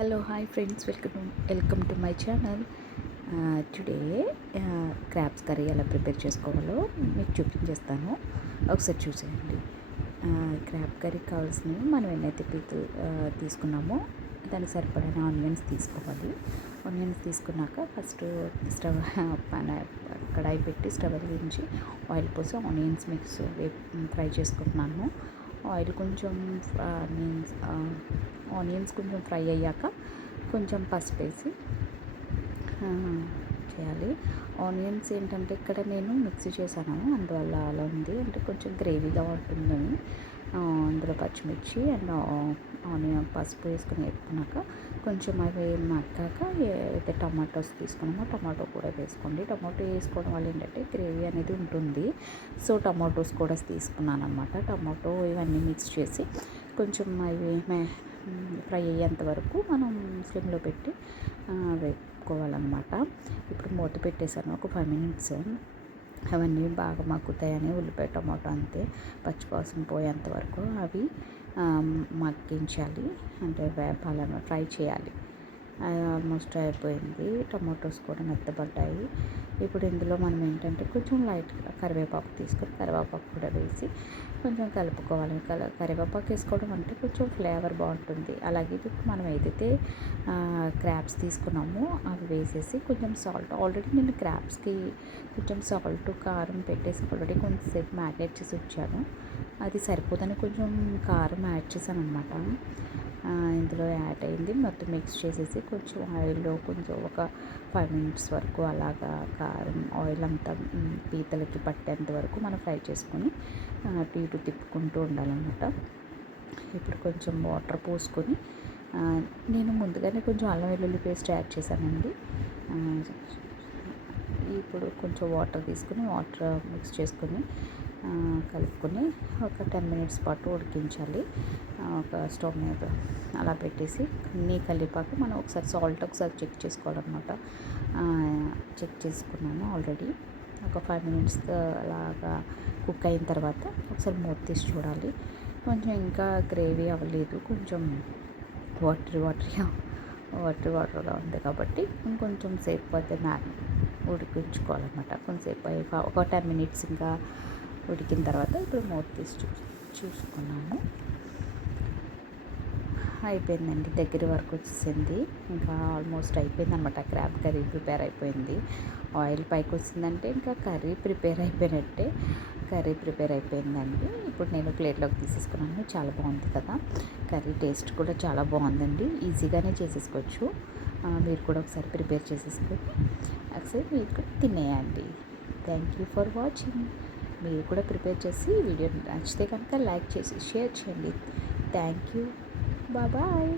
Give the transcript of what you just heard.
Hello, hi friends, welcome to my channel. Today crabs curry ఎలా prepare చేసుకోవాలో మీకు చూపించేస్తాను. ఒకసారి చూసేయండి. క్రాబ్ కర్రీ కావాల్సినవి మనం ఎన్నైతే పీతలు తీసుకున్నామో దానికి సరిపడిన ఆనియన్స్ తీసుకోవాలి. ఆనియన్స్ తీసుకున్నాక ఫస్ట్ స్టవ్ పైన కడాయి పెట్టి స్టవ్ వెలిగించి ఆయిల్ పోసి ఆనియన్స్ మిక్స్ ఫ్రై చేసుకుంటున్నాను. ఆయిల్ కొంచెం ఆనియన్స్ కొంచెం ఫ్రై అయ్యాక కొంచెం పసుపు వేసి చేయాలి. ఆనియన్స్ ఏంటంటే ఇక్కడ నేను మిక్సీ చేశాను, అందువల్ల అలా ఉంది. అంటే కొంచెం గ్రేవీగా ఉంటుందని అందులో పచ్చిమిర్చి అండ్ ఆనియన్ పసుపు వేసుకుని వేసుకున్నాక కొంచెం అవి మగ్గాక అయితే టమాటోస్ తీసుకున్నామో టమాటో కూడా వేసుకోండి. టమాటో వేసుకోవడం వల్ల ఏంటంటే గ్రేవీ అనేది ఉంటుంది. సో టమాటోస్ కూడా తీసుకున్నాను అనమాట. టమాటో ఇవన్నీ మిక్స్ చేసి కొంచెం అవి ఫ్రై అయ్యేంత వరకు మనం స్లిమ్లో పెట్టి వేపుకోవాలన్నమాట. ఇప్పుడు మూత పెట్టేసాను ఒక 5 minutes. అవన్నీ బాగా మగ్గుతాయని ఉల్లిపాయ టమాటో అంతే పచ్చివాసన పోయేంత వరకు అవి మగ్గించాలి, అంటే వేపాలను ఫ్రై చేయాలి. ఆల్మోస్ట్ అయిపోయింది. టమాటోస్ కూడా మెత్తబడ్డాయి. ఇప్పుడు ఇందులో మనం ఏంటంటే కొంచెం లైట్గా కరివేపాకు తీసుకొని కరివేపాకు కూడా వేసి కొంచెం కలుపుకోవాలి. కరివేపాకు వేసుకోవడం అంటే కొంచెం ఫ్లేవర్ బాగుంటుంది. అలాగే ఇప్పుడు మనం ఏదైతే క్రాబ్స్ తీసుకున్నామో అవి వేసేసి కొంచెం సాల్ట్, ఆల్రెడీ నేను క్రాబ్స్కి కొంచెం సాల్ట్ కారం పెట్టేసి ఆల్రెడీ కొంచెంసేపు మ్యారినేట్ చేసి ఉంచాను. అది సరిపోదని కొంచెం కారం యాడ్ చేశాను అనమాట. ఇందులో యాడ్ అయింది. మొత్తం మిక్స్ చేసేసి కొంచెం ఆయిల్లో కొంచెం ఒక 5 minutes వరకు అలాగా కారం ఆయిల్ అంతా పీతలకి పట్టేంత వరకు మనం ఫ్రై చేసుకొని అటు ఇటు తిప్పుకుంటూ ఉండాలన్నమాట. ఇప్పుడు కొంచెం వాటర్ పోసుకొని నేను ముందుగానే కొంచెం అల్లం వెల్లుల్లి పేస్ట్ యాడ్ చేశానండి. ఇప్పుడు కొంచెం వాటర్ తీసుకుని వాటర్ మిక్స్ చేసుకొని కలుపుకొని ఒక 10 minutes పాటు ఉడికించాలి. ఒక స్టవ్ మీద అలా పెట్టేసి అన్నీ కలిపాక మనం ఒకసారి సాల్ట్ ఒకసారి చెక్ చేసుకోవాలన్నమాట. చెక్ చేసుకున్నాను ఆల్రెడీ. ఒక 5 minutes అలాగా కుక్ అయిన తర్వాత ఒకసారి మూత తీసి చూడాలి. కొంచెం ఇంకా గ్రేవీ అవ్వలేదు, కొంచెం వాటర్గా ఉంది కాబట్టి ఇంకొంచెం సేపు అయితే ఉడికించుకోవాలన్నమాట. కొంచెంసేపు ఒక 10 minutes ఇంకా ఉడికిన తర్వాత ఇప్పుడు మూత తీసి చూసుకున్నాము. అయిపోయిందండి, దగ్గర వరకు వచ్చేసింది. ఇంకా ఆల్మోస్ట్ అయిపోయింది అనమాట. క్రాబ్ కర్రీ ప్రిపేర్ అయిపోయింది. ఆయిల్ పైకి వచ్చిందంటే ఇంకా కర్రీ ప్రిపేర్ అయిపోయినట్టే. కర్రీ ప్రిపేర్ అయిపోయిందండి. ఇప్పుడు నేను ప్లేట్లోకి తీసేసుకున్నాను. చాలా బాగుంది కదా కర్రీ, టేస్ట్ కూడా చాలా బాగుందండి. ఈజీగానే చేసేసుకోవచ్చు. మీరు కూడా ఒకసారి ప్రిపేర్ చేసేసుకొని ఒకసారి మీరు కూడా తినేయండి. Thank you for watching. మీరు కూడా ప్రిపేర్ చేసి వీడియో నచ్చితే కనుక లైక్ చేసి షేర్ చేయండి. Thank you. బాయ్.